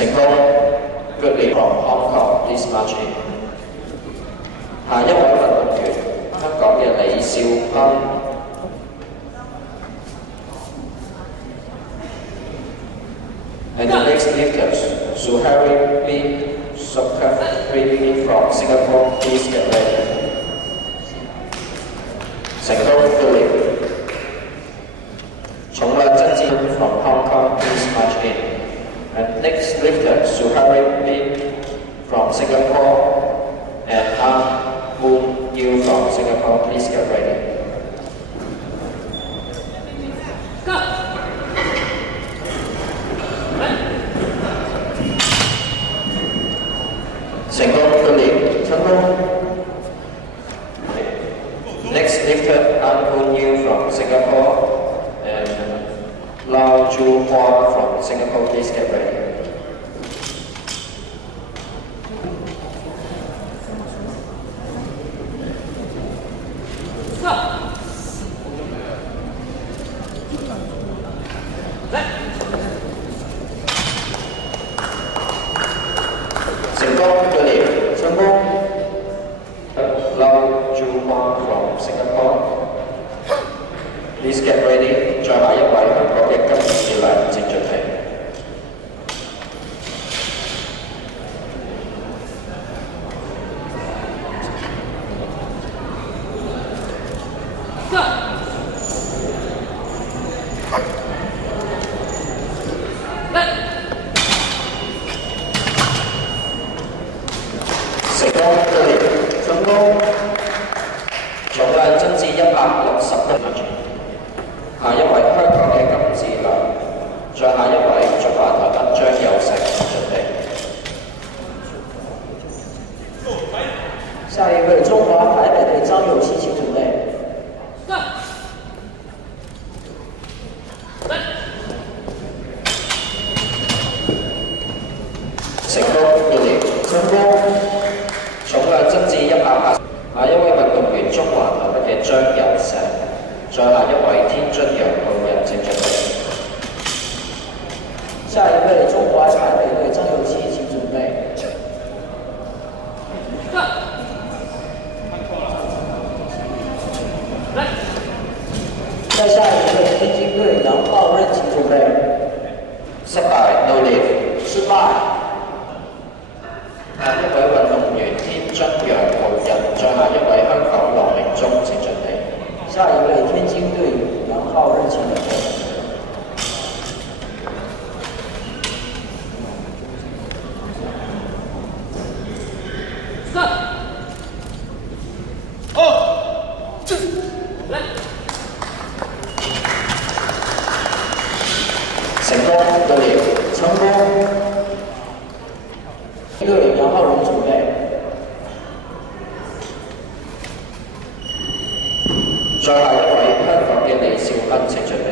成功 Good lead from Hong Kong, please march in. 下一位運動員，香港嘅李少斌。And the next lifter, Suhari bin Sukafri from Singapore, please get ready. 成功 Good lead. 重量曾志 from Hong Kong, please march in. And next lifter, Suhari bin from Singapore, and Moon Yu from Singapore, please get ready. Go!成功 Good lead. 成功 Next lifter, Moon Yu from Singapore, and Lau Ju Hua from Singapore, please get ready. Thành công Good lead. Thành công Lau Ju Hua from Singapore, please get ready. 再下一位香港嘅金志良請準備。成功Good lead. 成功重量增至160斤。下一位香港嘅金志良，再下一位中華台北張有成準備。下一位中华台北队张有希，请准备。成功Good lead. 成功重量增至180。下一位運動員中華台北嘅張有成，再下一位天津陽浩人請準備。下一位中华台北队张有希，请准备。再下一位天津队杨浩任，请准备。失敗 No lead. 失敗。下一位運動員天津陽浩人，再下一位香港羅明忠請準備。下一位天津队杨浩任，请准备。成功Good lead. 成功。队杨浩仁准备。再下一位香港嘅李兆斌請準備。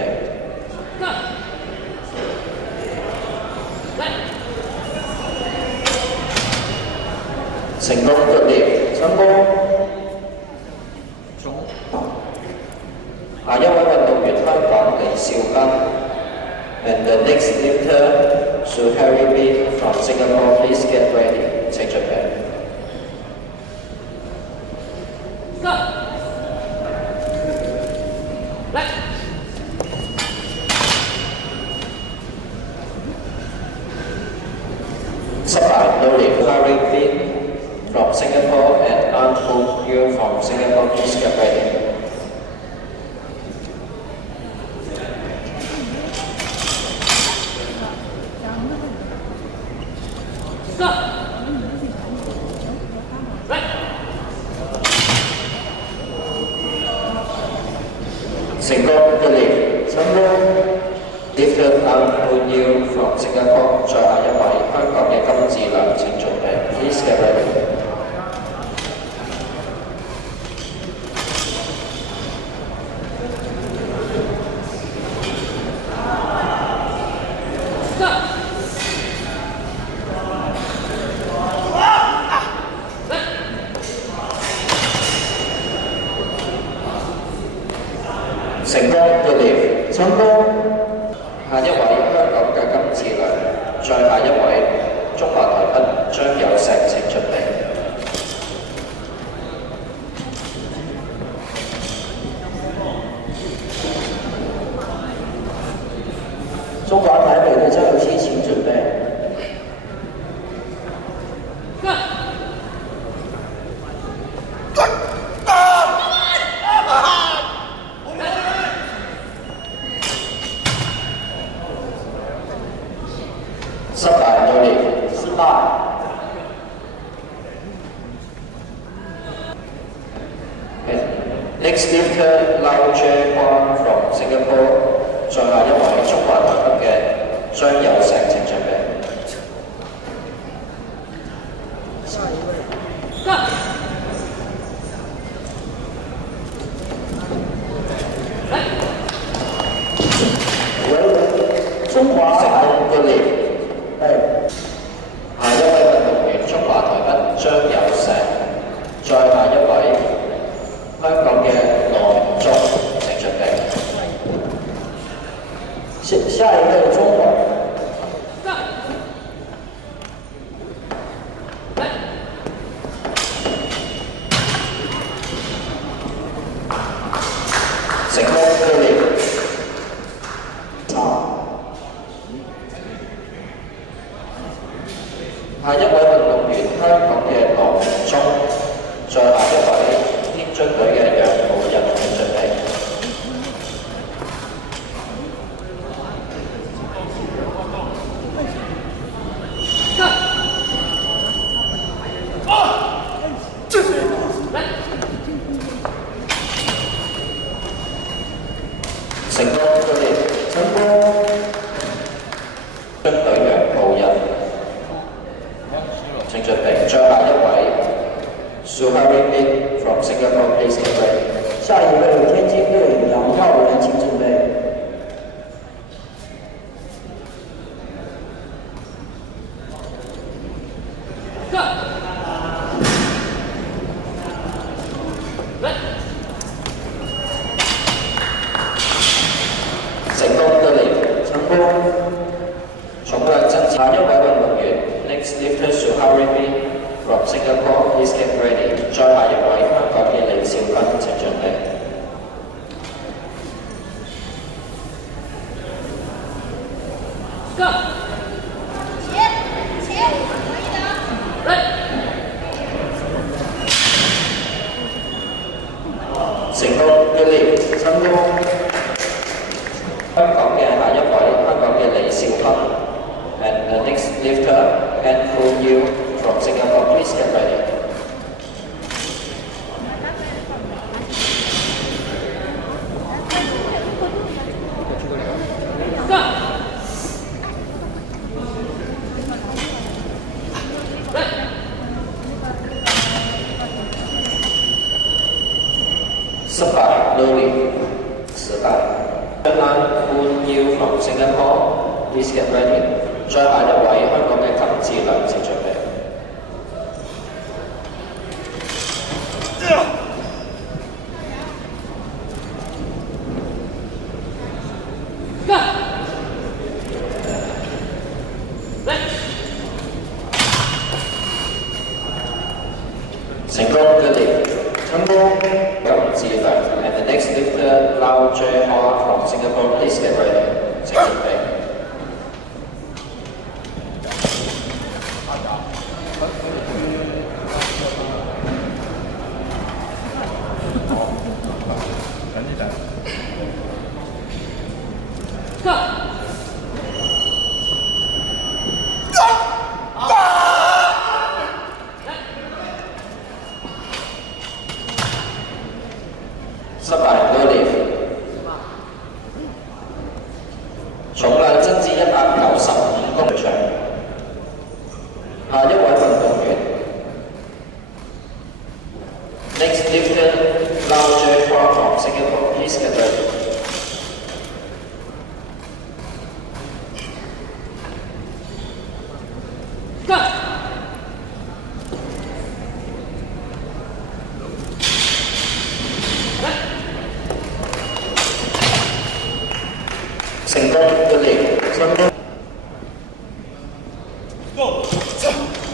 成功Good lead. 成功。下一位運動員香港李兆斌。And the next lifter, Suhari bin from Singapore, please get ready. 請準備。失敗 No lead. Suhari bin from Singapore and Moon Yu from Singapore, please get ready. 成功Good lead. 成功 Lifter Moon Yu from Singapore， 再下一位香港嘅金志良請準備。Please get ready. 成功Good lead. 成功。下一位香港嘅金志良，再下一位中華台北張有石請準備。中华台北的张有希请准备。失敗努力，失敗。Next lifter Lau Jie Huang from Singapore。在下一位中華台北嘅張有石請準備。下一位。中華成功觀念。下一位運動員中華台北張有石，再下一位香港嘅羅宗請準備。下一位中华。成功觀念。下一位運動員香港嘅羅宗，再下一位天津隊嘅楊浩仁請準備。成功觀念，成功。津隊楊浩仁請準備，再下一位 Suhari Min from Singapore please get ready。下一位天津队杨浩然请准备。成功觀念，成功。重量增至下一位運動員 Next lifter Suhari Min from Singapore please get ready。再下一位香港嘅李兆斌請準備。成功觀念，成功。香港嘅下一位香港嘅李兆斌 and the next lifter Andrew Yu from Singapore please get ready。失敗努力，失敗。Andrew Yu from Singapore please get ready。再下一位香港嘅金志良請準備。成功觀念，成功。金志良 and the next lifter Lau Jie Huang from Singapore please get ready。請準備。失敗努力，重量增至195公斤。下一位運動員 Next lifter Lau Jie Huang from Singapore please get ready。成功觀念，成功。走。